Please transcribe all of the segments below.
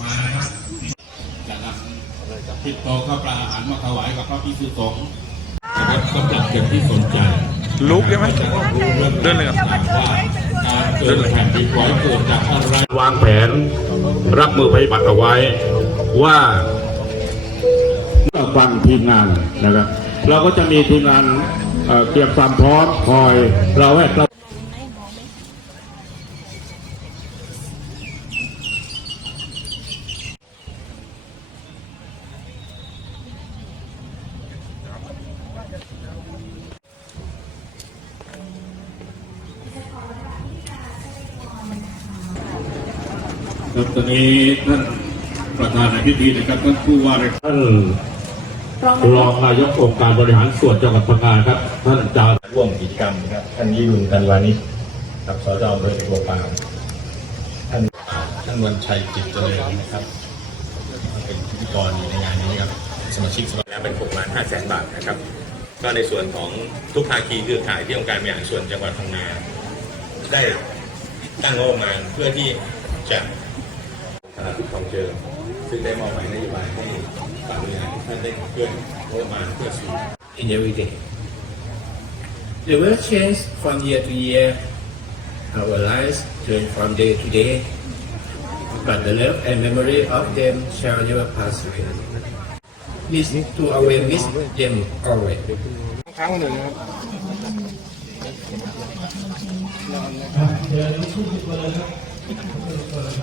มานะครับจะนำทิศโตข้าวปลาอาหารมาถวายกับพระพิสุสงฆ์นะครับสำหรับเด็กที่สนใจลุกได้ไหมจะต้องรู้เรื่องเดินเลยครับว่าการเกิดแผ่นดินไหวเกิดจากอะไรวางแผน รับมือภัยพิบัติเอาไว้ว่าเมื่อฟังทีมงานนะครับ เราก็จะมีทีมงานเอ่อเตรียมความพร้อมคอยเราแว ครับตอนนี้ท่านประธานในพิธีนะครับท่านผู้ว่าราชการท่านรองนายกองค์การบริหารส่วนจังหวัดพังงาครับ ท่านอาจารย์ร่วมกิจกรรมนะครับท่านยิรุณกันวานิชครับสจอำเภอตะกัวป่าท่านท่านวันชัยจิตเจริญนะครับ เป็นพิธีกรอยู่ในงานนี้นะครับสมาชิกสภาแล้วเป็น6ล้าน5แสนบาทนะครับ ก็ในส่วนของทุกภาคีเครือข่ายที่องค์การบริหารส่วนจังหวัดพังงาได้ตั้งงบประมาณเพื่อที่จะ ตลาดทุกของเจอ ซึ่งได้มอบหมายนโยบายให้ฝ่ายบริหารทุกท่านได้ขับเคลื่อนงบประมาณเพื่อสู่ in every day. They will change from year to year. Our lives change from day to day. But the love and memory of them shall never pass away. This to always miss them always. บอก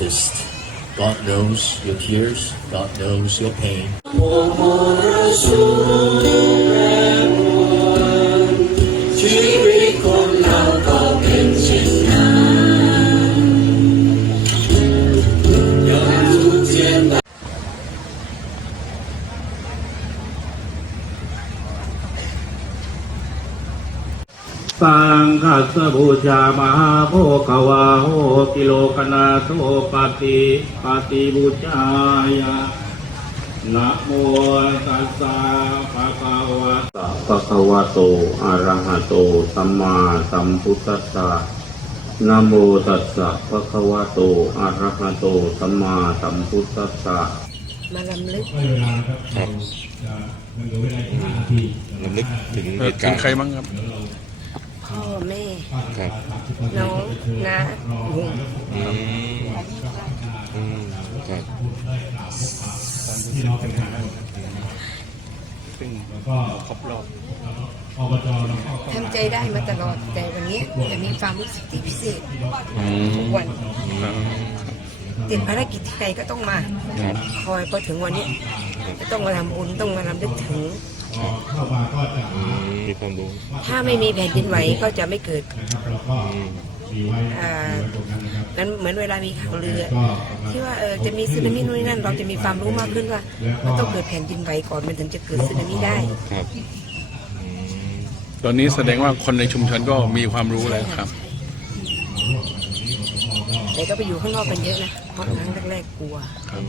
Just God knows your tears, God knows your pain. สังฆัสสบูชามหาโภควาโหกิโลกนาโสปฏิปฏิบูชายานะโมตัสสะภะคะวะตะภะคะวะโตอะระหะโตสัมมาสัมพุทธัสสะนะโมตัสสะภะคะวะโตอะระหะโตสัมมาสัมพุทธัสสะมาลำลึกครับลำลึกถึงเอเหอตุถึกางรณ์ใครบ้างครับ พ่อแม่ ครับน้องน้าลุงอืมอืมครับซึ่งครบรอบทำใจได้มาตลอดแต่วันนี้จะมีความรู้สึกที่พิเศษอืมทุกวันครับติดภารกิจที่ใดก็ต้องมา ครับ คอยพอถึงวันนี้จะต้องมาทำบุญต้องมาทำนึกถึง อืมมีความรู้ถ้าไม่มีแผ่นดินไหวก็จะไม่เกิดอืมอ่านั้นเหมือนเวลามีข่าวเรือที่ว่าเออจะมีสึนามินู่นนี่นั่น เราจะมีความรู้มากขึ้นว่ามันต้องเกิดแผ่นดินไหวก่อนมันถึงจะเกิดสึนามิได้ครับตอนนี้แสดงว่าคนในชุมชนก็มีความรู้แล้วครับแต่ก็ไปอยู่ข้างนอกกันเยอะนะเพราะครั้งแรกๆกลัวครับ